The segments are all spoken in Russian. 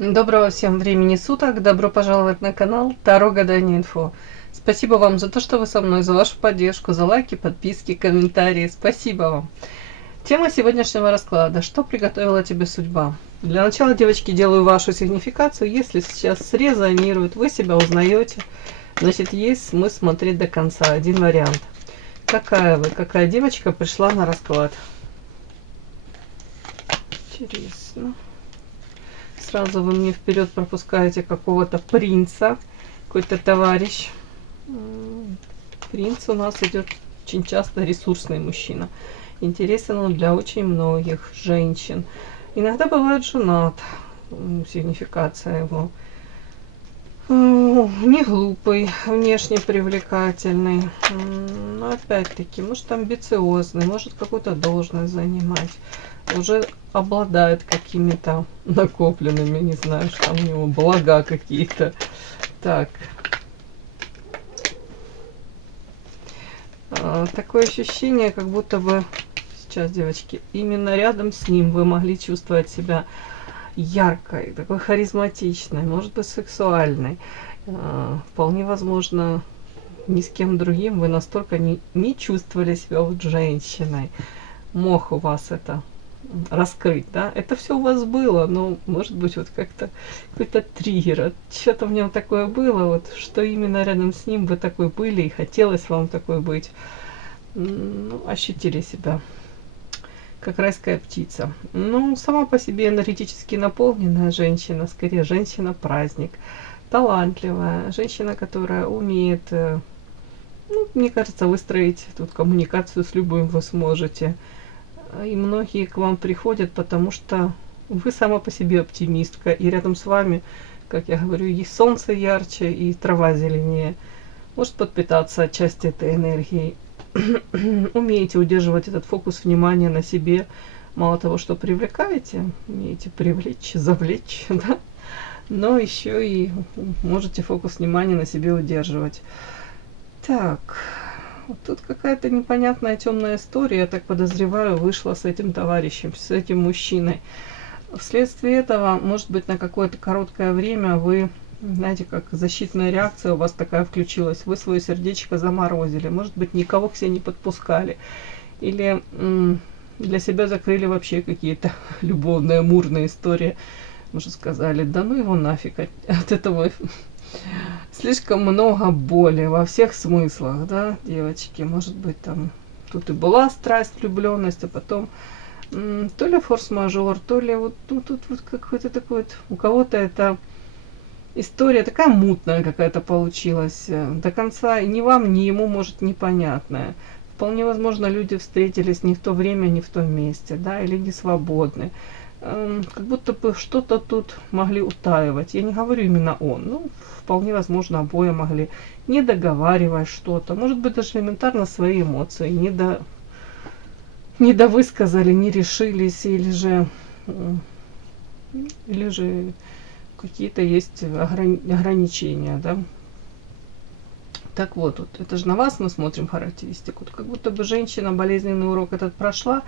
Доброго всем времени суток, добро пожаловать на канал Таро Гадание Инфо. Спасибо вам за то, что вы со мной, за вашу поддержку, за лайки, подписки, комментарии. Спасибо вам. Тема сегодняшнего расклада. Что приготовила тебе судьба? Для начала, девочки, делаю вашу сигнификацию. Если сейчас срезонирует, вы себя узнаете, значит, есть смысл смотреть до конца. Один вариант. Какая вы, какая девочка пришла на расклад? Интересно. Сразу вы мне вперед пропускаете какого-то принца, какой-то товарищ. Принц у нас идет очень часто ресурсный мужчина. Интересен он для очень многих женщин. Иногда бывает женат, сигнификация его. Не глупый, внешне привлекательный. Но опять-таки, может амбициозный, может какую-то должность занимать. Уже обладает какими-то накопленными, не знаю, что там у него блага какие-то. Так. Такое ощущение, как будто бы сейчас, девочки, именно рядом с ним вы могли чувствовать себя яркой, такой харизматичной, может быть, сексуальной. Вполне возможно, ни с кем другим вы настолько не чувствовали себя вот женщиной. Мог у вас это раскрыть, да? Это все у вас было, но, может быть, вот как-то какой-то триггер. Что-то в нем такое было, вот, что именно рядом с ним вы такой были, и хотелось вам такой быть. Ну, ощутили себя как райская птица. Ну, сама по себе энергетически наполненная женщина, скорее женщина-праздник, талантливая, женщина, которая умеет, ну, мне кажется, выстроить тут коммуникацию с любым вы сможете. И многие к вам приходят, потому что вы сама по себе оптимистка, и рядом с вами, как я говорю, и солнце ярче, и трава зеленее. Может подпитаться отчасти этой энергией. Умеете удерживать этот фокус внимания на себе. Мало того, что привлекаете, умеете привлечь, завлечь, да? Но еще и можете фокус внимания на себе удерживать. Так, вот тут какая-то непонятная темная история, я так подозреваю, вышла с этим товарищем, с этим мужчиной. Вследствие этого, может быть, на какое-то короткое время вы, знаете, как защитная реакция у вас такая включилась, вы свое сердечко заморозили, может быть, никого к себе не подпускали, или для себя закрыли вообще какие-то любовные, амурные истории, может, сказали, да ну его нафиг от этого. Слишком много боли во всех смыслах, да, девочки, может быть, там тут и была страсть, влюбленность, а потом то ли форс-мажор, то ли вот тут вот какой-то такой вот, у кого-то это история такая мутная какая-то получилась, до конца ни вам, ни ему, может, непонятная. Вполне возможно, люди встретились не в то время, не в том месте, да, или не свободны. Как будто бы что-то тут могли утаивать. Я не говорю именно он. Ну, вполне возможно, обои могли не договаривать что-то. Может быть, даже элементарно свои эмоции не довысказали, не решились, или же какие-то есть ограничения, да. Так вот, это же на вас мы смотрим характеристику. Как будто бы женщина болезненный урок этот прошла.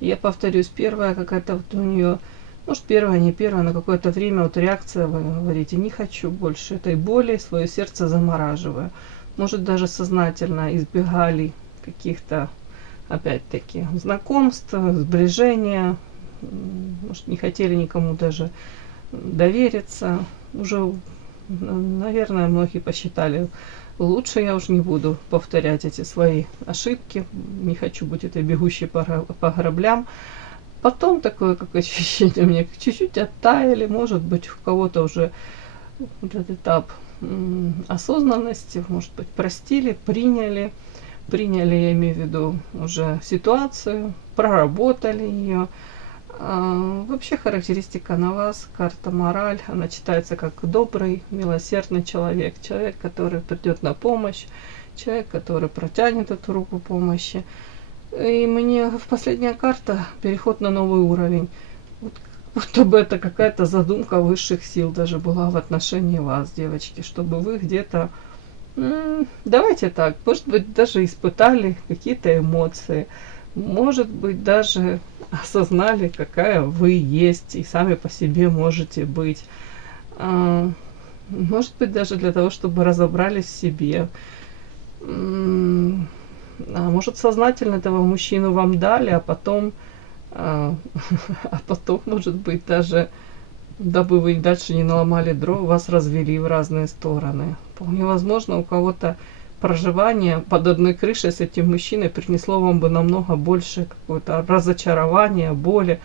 И я повторюсь, первая какая-то вот у нее, может, первая, не первая, на какое-то время вот реакция, вы говорите, не хочу больше этой боли, свое сердце замораживаю. Может, даже сознательно избегали каких-то, опять-таки, знакомств, сближения. Может, не хотели никому даже довериться. Уже, наверное, многие посчитали, лучше я уже не буду повторять эти свои ошибки, не хочу быть этой бегущей по граблям. Потом такое, как ощущение, у меня чуть-чуть оттаяли, может быть, у кого-то уже этот этап осознанности, может быть, простили, приняли, я имею в виду уже ситуацию, проработали ее. Вообще характеристика на вас, карта мораль, она читается как добрый, милосердный человек, человек, который придет на помощь, человек, который протянет эту руку помощи. И мне последняя карта переход на новый уровень. Вот, будто бы это какая-то задумка высших сил даже была в отношении вас, девочки, чтобы вы где-то, давайте так, может быть, даже испытали какие-то эмоции, может быть, даже осознали, какая вы есть, и сами по себе можете быть. Может быть, даже для того, чтобы разобрались в себе. А может, сознательно этого мужчину вам дали, а потом, а, а потом, может быть, даже дабы вы дальше не наломали дров, вас развели в разные стороны. Вполне возможно, у кого-то проживание под одной крышей с этим мужчиной принесло вам бы намного больше какое-то разочарования, боли,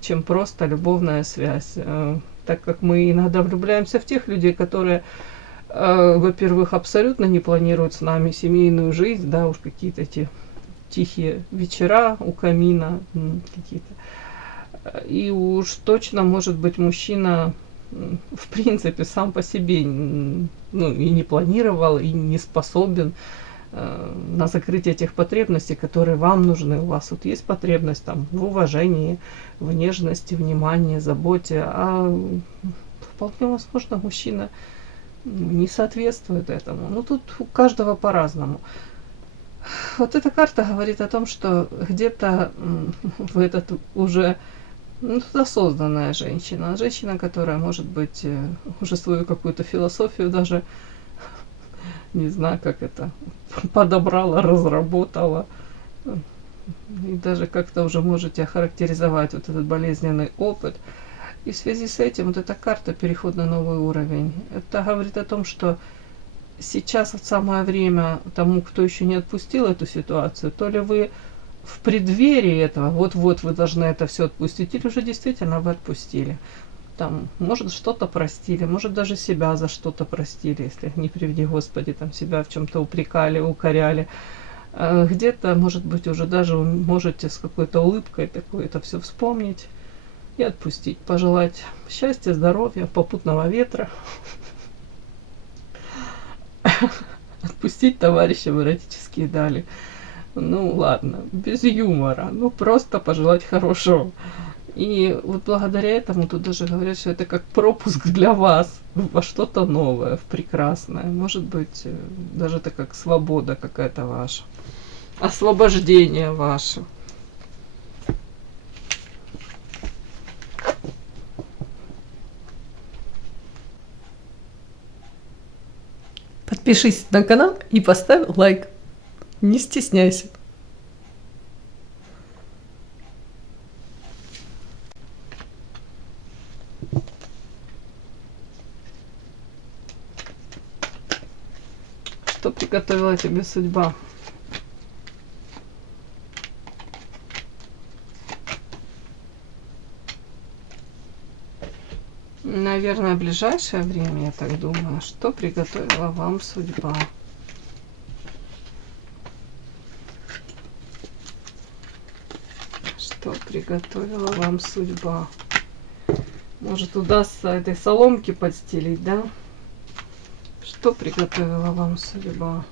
чем просто любовная связь. Так как мы иногда влюбляемся в тех людей, которые, во-первых, абсолютно не планируют с нами семейную жизнь, да, уж какие-то эти тихие вечера у камина, какие-то. И уж точно, может быть, мужчина, в принципе, сам по себе, ну, и не планировал, и не способен на закрытие тех потребностей, которые вам нужны. У вас вот есть потребность там в уважении, в нежности, внимании, заботе, а вполне возможно, мужчина не соответствует этому. Ну, тут у каждого по-разному. Вот эта карта говорит о том, что где-то в этот уже осознанная женщина, женщина, которая, может быть, уже свою какую-то философию даже, не знаю, как это, подобрала, разработала, и даже как-то уже можете охарактеризовать вот этот болезненный опыт. И в связи с этим вот эта карта «Переход на новый уровень», это говорит о том, что сейчас вот самое время тому, кто еще не отпустил эту ситуацию, то ли вы в преддверии этого, вот-вот вы должны это все отпустить, или уже действительно вы отпустили. Там, может, что-то простили, может, даже себя за что-то простили, если, не приведи Господи, там себя в чем-то упрекали, укоряли. Где-то, может быть, уже даже можете с какой-то улыбкой такой это все вспомнить и отпустить, пожелать счастья, здоровья, попутного ветра. Отпустить товарища в эротические дали. Ну ладно, без юмора, ну просто пожелать хорошего. И вот благодаря этому тут даже говорят, что это как пропуск для вас во что-то новое, в прекрасное. Может быть, даже это как свобода какая-то ваша, освобождение ваше. Подпишись на канал и поставь лайк. Не стесняйся. Что приготовила тебе судьба? Наверное, в ближайшее время, я так думаю, что приготовила вам судьба. Что приготовила вам судьба? Может, удастся этой соломки подстелить, да? Что приготовила вам судьба?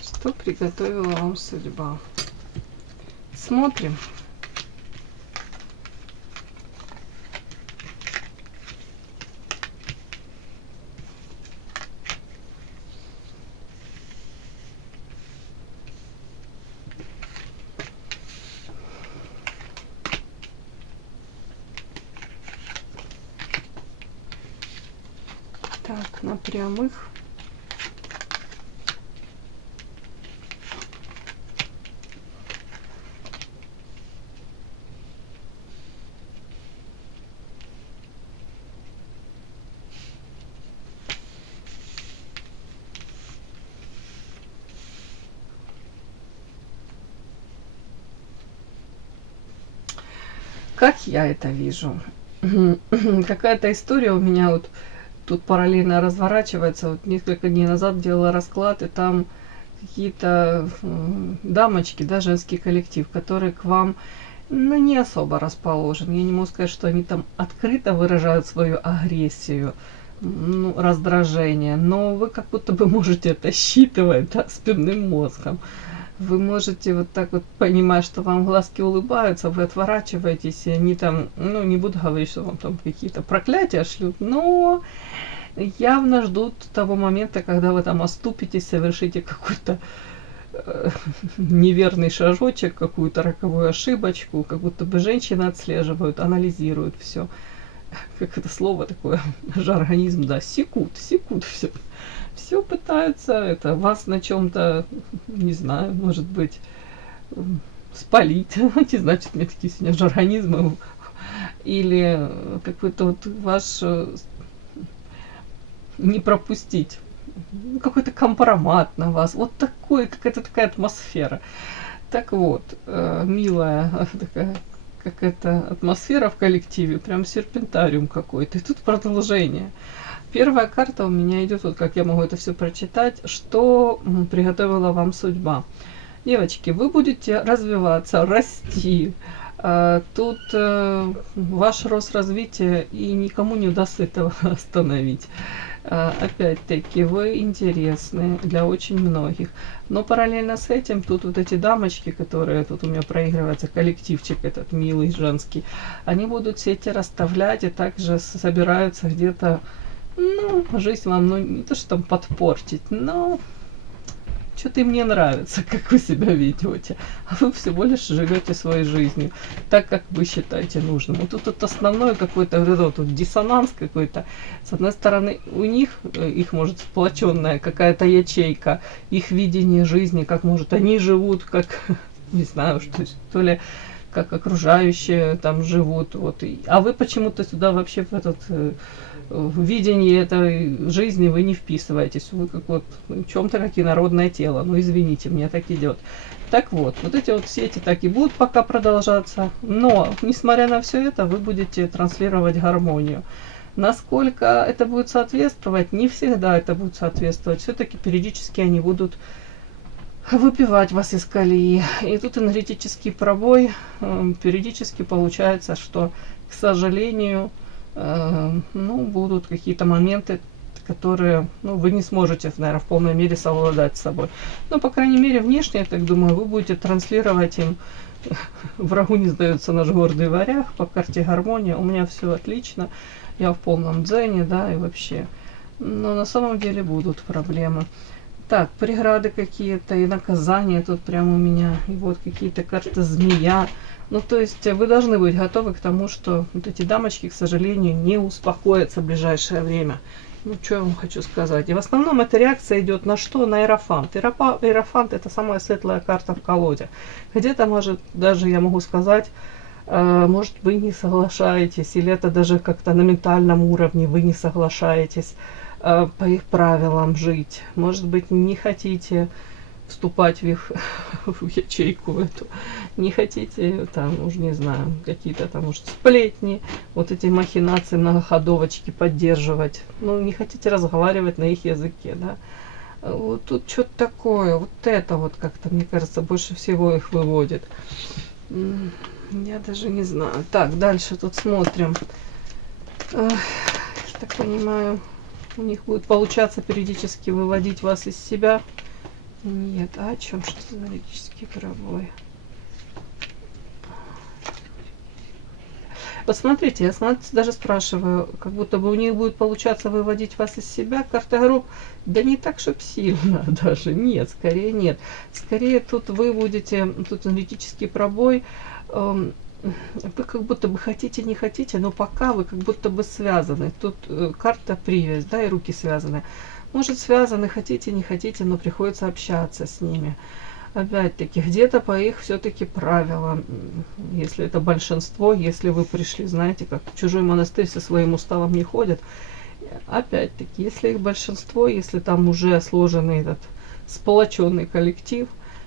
Что приготовила вам судьба? Смотрим. Так, на прямых. Как я это вижу? Какая-то история у меня вот тут параллельно разворачивается. Вот несколько дней назад делала расклад, и там какие-то дамочки, да, женский коллектив, который к вам, ну, не особо расположен. Я не могу сказать, что они там открыто выражают свою агрессию, ну, раздражение, но вы как будто бы можете это считывать, да, спинным мозгом. Вы можете вот так вот понимать, что вам глазки улыбаются, вы отворачиваетесь, и они там, ну, не буду говорить, что вам там какие-то проклятия шлют, но явно ждут того момента, когда вы там оступитесь, совершите какой-то неверный шажочек, какую-то роковую ошибочку, как будто бы женщины отслеживают, анализируют все. как это слово такое, жаргонизм, да, секут все. Все пытаются это, вас на чем-то, не знаю, может быть, спалить. Не значит, мне такие сегодня жаргонизмы. Или какой-то вот ваш не пропустить. Какой-то компромат на вас. Вот такой, какая-то такая атмосфера. Так вот, милая такая какая-то атмосфера в коллективе, прям серпентариум какой-то. И тут продолжение. Первая карта у меня идет, вот как я могу это все прочитать, что приготовила вам судьба. Девочки, вы будете развиваться, расти. Тут ваш рост развития, и никому не удастся этого остановить. Опять-таки, вы интересны для очень многих. Но параллельно с этим, тут вот эти дамочки, которые тут у меня проигрывается, коллективчик этот милый, женский, они будут сети расставлять и также собираются где-то, ну, жизнь вам, ну, не то, что там подпортить, но что-то им не нравится, как вы себя ведете. А вы всего лишь живете своей жизнью, так, как вы считаете нужным. И тут вот основной какой-то вот этот вот диссонанс какой-то. С одной стороны, у них, их может сплоченная какая-то ячейка, их видение жизни, как может они живут, как, не знаю, что то ли как окружающие там живут. Вот. А вы почему-то сюда вообще в этот в видении этой жизни вы не вписываетесь. Вы как вот в чем-то как инородное тело. Ну, извините, мне так идет. Так вот, вот эти вот сети так и будут пока продолжаться. Но, несмотря на все это, вы будете транслировать гармонию. Насколько это будет соответствовать, не всегда это будет соответствовать. Все-таки периодически они будут выпивать вас из колеи. И тут энергетический пробой. Периодически получается, что, к сожалению, ну, будут какие-то моменты, которые, ну, вы не сможете, наверное, в полной мере совладать с собой. Но, по крайней мере, внешне, я так думаю, вы будете транслировать им «Врагу не сдается наш гордый варяг», по карте гармония, у меня все отлично, я в полном дзене, да, и вообще. Но на самом деле будут проблемы. Так, преграды какие-то и наказания тут прямо у меня, и вот какие-то карты змея. Ну, то есть вы должны быть готовы к тому, что вот эти дамочки, к сожалению, не успокоятся в ближайшее время. Ну, что я вам хочу сказать. И в основном эта реакция идет на что? На Иерофант. Иерофант — это самая светлая карта в колоде. Где-то, может, даже я могу сказать, может, вы не соглашаетесь, или это даже как-то на ментальном уровне вы не соглашаетесь по их правилам жить. Может быть, не хотите вступать в их в ячейку в эту. Не хотите, там, уж не знаю, какие-то там, может, сплетни, вот эти махинации, многоходовочки поддерживать. Ну, не хотите разговаривать на их языке, да. Вот тут что-то такое, вот это вот как-то, мне кажется, больше всего их выводит. Я даже не знаю. Так, дальше тут смотрим. Я так понимаю, у них будет получаться периодически выводить вас из себя. Нет, а о чем? Что за энергетический пробой? Вот смотрите, я даже спрашиваю, как будто бы у них будет получаться выводить вас из себя. Карта гроб, да не так, чтоб сильно даже. Нет, скорее нет. Скорее тут вы будете, тут энергетический пробой. Вы как будто бы хотите, не хотите, но пока вы как будто бы связаны. Тут карта привязь, да, и руки связаны. Может, связаны, хотите, не хотите, но приходится общаться с ними. Опять-таки, где-то по их все-таки правилам, если это большинство, если вы пришли, знаете, как в чужой монастырь со своим уставом не ходят. Опять-таки, если их большинство, если там уже сложенный этот сплоченный коллектив,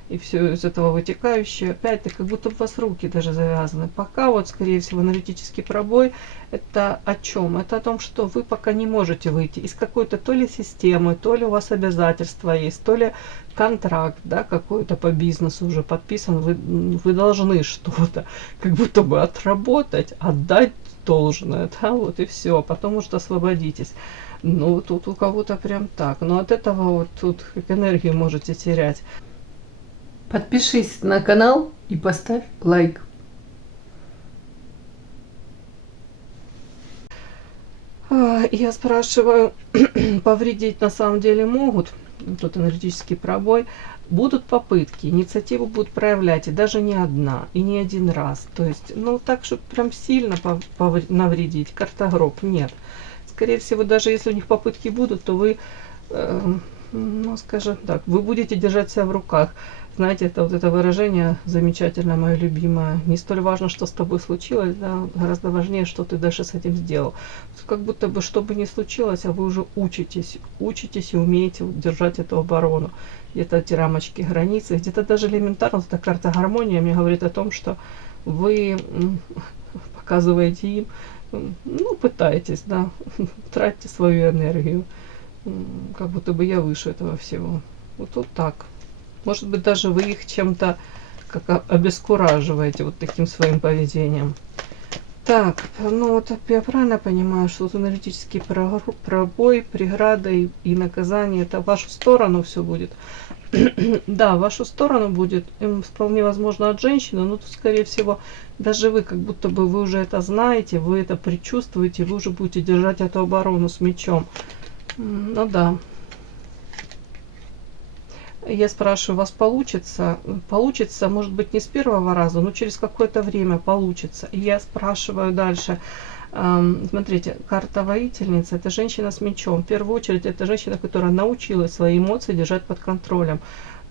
и все из этого вытекающее, опять-таки, как будто у вас руки даже завязаны. Пока вот, скорее всего, энергетический пробой, это о чем? Это о том, что вы пока не можете выйти из какой-то то ли системы, то ли у вас обязательства есть, то ли контракт, да, какой-то по бизнесу уже подписан, вы должны что-то как будто бы отработать, отдать должное, да, вот и все, потом, может, освободитесь. Ну, тут у кого-то прям так. Но от этого вот тут как энергию можете терять. Подпишись на канал и поставь лайк. Я спрашиваю, повредить на самом деле могут, тут энергетический пробой, будут попытки, инициативу будут проявлять, и даже не одна, и не один раз. То есть, ну, так, чтобы прям сильно навредить, карта гроб, нет. Скорее всего, даже если у них попытки будут, то вы, ну, скажем так, вы будете держать себя в руках. Знаете, это вот это выражение замечательное, мое любимое. Не столь важно, что с тобой случилось, да, гораздо важнее, что ты дальше с этим сделал. Как будто бы, что бы ни случилось, а вы уже учитесь и умеете держать эту оборону. Где-то эти рамочки, границы, где-то даже элементарно, эта карта гармония мне говорит о том, что вы показываете им, ну, пытаетесь, да, тратьте свою энергию, как будто бы я выше этого всего. Вот так. Может быть, даже вы их чем-то как обескураживаете вот таким своим поведением. Так, ну вот я правильно понимаю, что вот энергетический пробой, преграда и наказание, это в вашу сторону все будет. Да, в вашу сторону будет, вполне возможно, от женщины, но тут, скорее всего, даже вы, как будто бы вы уже это знаете, вы это предчувствуете, вы уже будете держать эту оборону с мечом. Ну да. Я спрашиваю, у вас получится? Получится, может быть, не с первого раза, но через какое-то время получится. И я спрашиваю дальше. Смотрите, карта воительница – это женщина с мечом. В первую очередь, это женщина, которая научилась свои эмоции держать под контролем.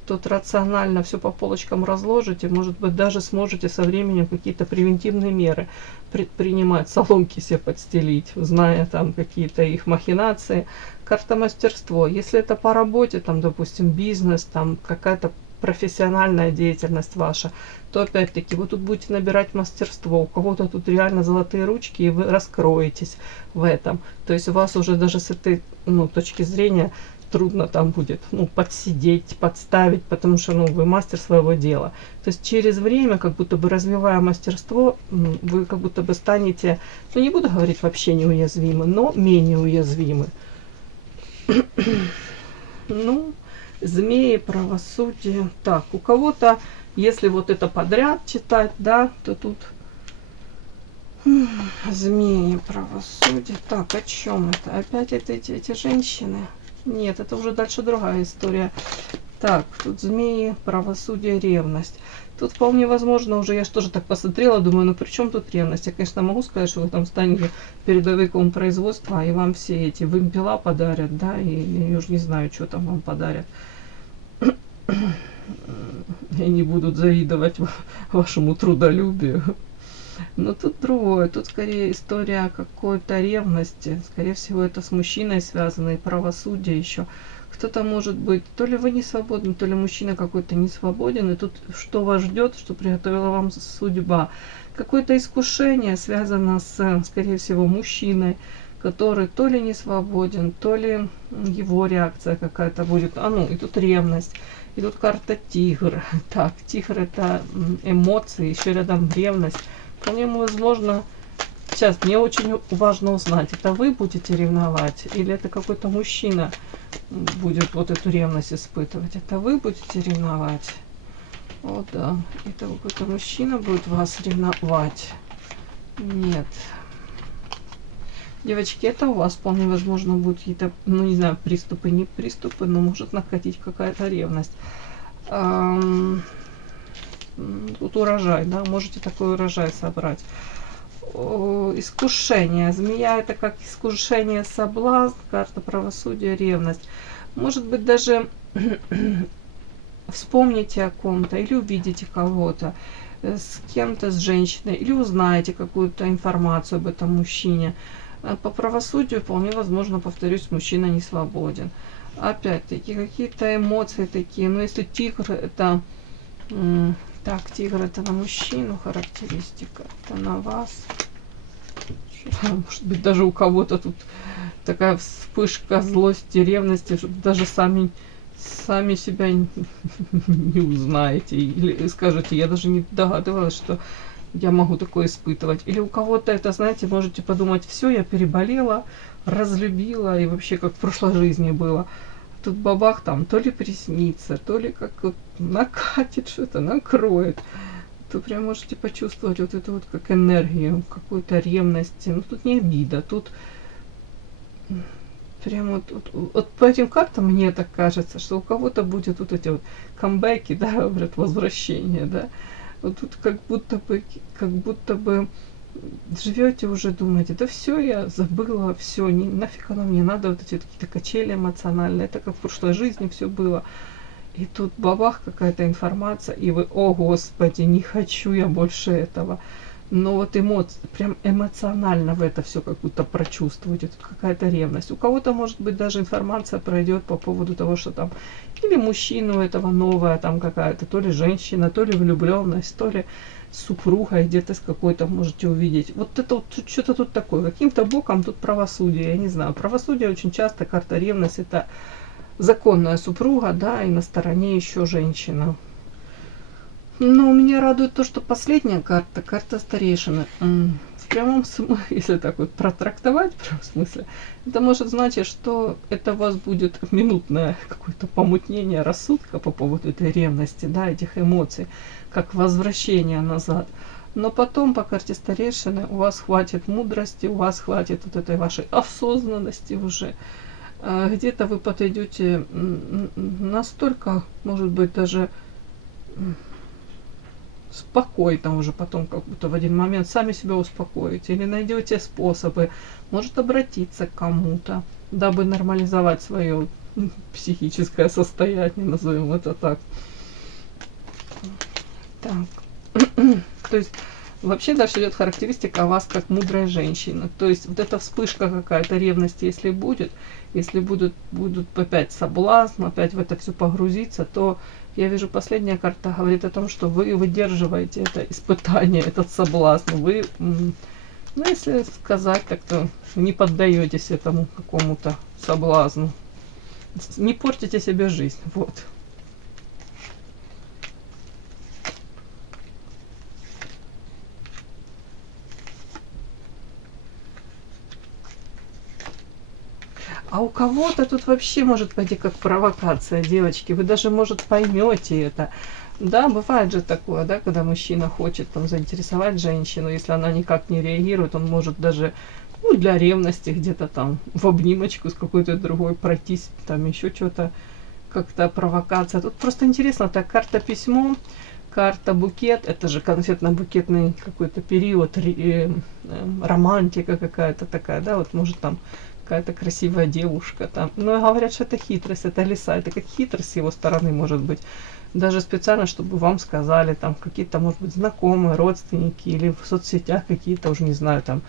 Тут рационально все по полочкам разложите, может быть, даже сможете со временем какие-то превентивные меры предпринимать, соломки себе подстелить, зная там какие-то их махинации. Карта мастерство. Если это по работе, там, допустим, бизнес, там какая-то профессиональная деятельность ваша, то опять-таки вы тут будете набирать мастерство. У кого-то тут реально золотые ручки, и вы раскроетесь в этом. То есть у вас уже даже с этой, ну, точки зрения трудно там будет, ну, подсидеть, подставить, потому что, ну, вы мастер своего дела. То есть через время, как будто бы развивая мастерство, вы как будто бы станете, ну, не буду говорить вообще неуязвимы, но менее уязвимы. Ну, змеи, правосудие. Так, у кого-то, если вот это подряд читать, да, то тут змеи, правосудие. Так, о чем это? Опять это эти женщины? Нет, это уже дальше другая история. Так, тут змеи, правосудие, ревность. Тут вполне возможно, уже я же тоже так посмотрела, думаю, ну при чем тут ревность? Я, конечно, могу сказать, что вы там станете передовиком производства, и вам все эти вымпела подарят, да, и я уже не знаю, что там вам подарят. И не будут завидовать вашему трудолюбию. Но тут другое, тут скорее история какой-то ревности. Скорее всего, это с мужчиной связано, и правосудие еще. Кто-то может быть, то ли вы не свободны, то ли мужчина какой-то не свободен, и тут что вас ждет, что приготовила вам судьба. Какое-то искушение связано с, скорее всего, мужчиной, который то ли не свободен, то ли его реакция какая-то будет. А ну, и тут ревность. И тут карта тигр. Так, тигр это эмоции, еще рядом ревность. Вполне возможно, сейчас мне очень важно узнать, это вы будете ревновать или это какой-то мужчина будет вот эту ревность испытывать. Это вы будете ревновать? О да, это какой-то мужчина будет вас ревновать. Нет. Девочки, это у вас вполне возможно будут какие-то, ну не знаю, приступы, не приступы, но может накатить какая-то ревность. Тут урожай, да, можете такой урожай собрать. Искушение. Змея это как искушение, соблазн, карта правосудия, ревность. Может быть, даже вспомните о ком-то или увидите кого-то с кем-то, с женщиной, или узнаете какую-то информацию об этом мужчине. По правосудию вполне возможно, повторюсь, мужчина не свободен. Опять-таки, какие-то эмоции такие. Но если тигр это... Так, тигр это на мужчину характеристика, это на вас. Может быть, даже у кого-то тут такая вспышка злости, ревности, что даже сами себя не узнаете. Или скажете, я даже не догадывалась, что я могу такое испытывать. Или у кого-то это, знаете, можете подумать, все, я переболела, разлюбила, и вообще как в прошлой жизни было. Тут бабах там то ли приснится, то ли как вот накатит что-то, накроет. То прям можете почувствовать вот эту вот как энергию, какую-то ревность. Ну тут не обида, тут Прям вот по этим картам мне так кажется, что у кого-то будет вот эти вот камбэки, да, говорят, возвращение, да. Вот тут как будто бы живете уже, думаете, да все, я забыла, все, нафиг оно мне надо, вот эти вот какие-то качели эмоциональные, это как в прошлой жизни все было. И тут бабах, какая-то информация, и вы, о господи, не хочу я больше этого. Но вот эмоции, прям эмоционально вы это все как будто прочувствуете, тут какая-то ревность. У кого-то, может быть, даже информация пройдет по поводу того, что там или мужчину этого новая там какая-то, то ли женщина, то ли влюбленность, то ли супруга где-то с какой-то можете увидеть. Вот это вот что-то тут такое, каким-то боком тут правосудие, я не знаю. Правосудие очень часто, карта ревность, это законная супруга, да, и на стороне еще женщина. Но меня радует то, что последняя карта, карта старейшины. В прямом смысле, если так вот протрактовать, в прямом смысле, это может значить, что это у вас будет минутное какое-то помутнение рассудка по поводу этой ревности, да, этих эмоций, как возвращение назад. Но потом по карте старейшины у вас хватит мудрости, у вас хватит вот этой вашей осознанности уже. Где-то вы подойдете настолько, может быть, даже спокойно уже потом, как будто в один момент сами себя успокоите или найдете способы, может обратиться к кому-то, дабы нормализовать свое психическое состояние, назовем это так. Так. То есть вообще дальше идет характеристика вас как мудрая женщина. То есть вот эта вспышка какая-то ревности, если будет, если будут опять соблазн, опять в это все погрузиться, то я вижу, последняя карта говорит о том, что вы выдерживаете это испытание, этот соблазн. Вы, ну, если сказать так, то не поддаетесь этому какому-то соблазну. Не портите себе жизнь. Вот. А у кого-то тут вообще может пойти как провокация, девочки. Вы даже, может, поймете это. Да, бывает же такое, да, когда мужчина хочет там заинтересовать женщину, если она никак не реагирует, он может даже, ну, для ревности где-то там в обнимочку с какой-то другой пройтись, там еще что-то, как-то провокация. Тут просто интересно, так, карта письмо, карта букет, это же конфетно-букетный какой-то период, романтика какая-то такая, да, вот может там какая-то красивая девушка там. Но говорят, что это хитрость, это лиса, это как хитрость с его стороны может быть. Даже специально, чтобы вам сказали, там какие-то, может быть, знакомые, родственники или в соцсетях какие-то, уже не знаю, там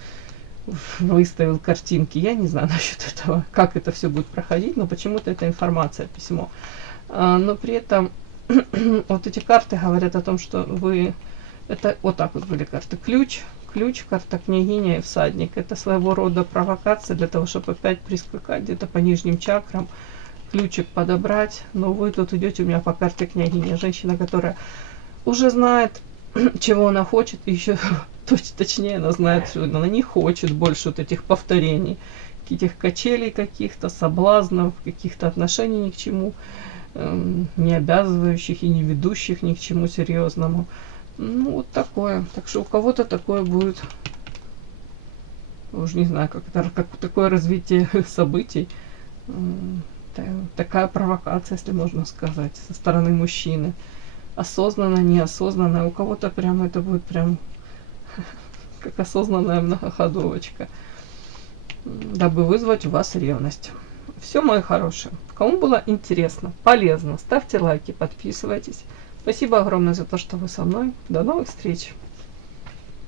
выставил картинки. Я не знаю насчет этого, как это все будет проходить, но почему-то это информация, письмо. Но при этом вот эти карты говорят о том, что вы... Это вот так вот были карты. Ключ, карта княгиня и всадник. Это своего рода провокация для того, чтобы опять прискакать где-то по нижним чакрам, ключик подобрать. Но вы тут идете у меня по карте княгиня. Женщина, которая уже знает, чего она хочет, и еще точнее она знает, что она не хочет больше вот этих повторений, этих качелей каких-то, соблазнов, каких-то отношений ни к чему, не обязывающих и не ведущих ни к чему серьезному. Ну, вот такое. Так что у кого-то такое будет, уже не знаю, как такое развитие событий, такая провокация, если можно сказать, со стороны мужчины. Осознанно, неосознанно. У кого-то прям это будет прям как осознанная многоходовочка, дабы вызвать у вас ревность. Все, мои хорошие. Кому было интересно, полезно, ставьте лайки, подписывайтесь. Спасибо огромное за то, что вы со мной. До новых встреч!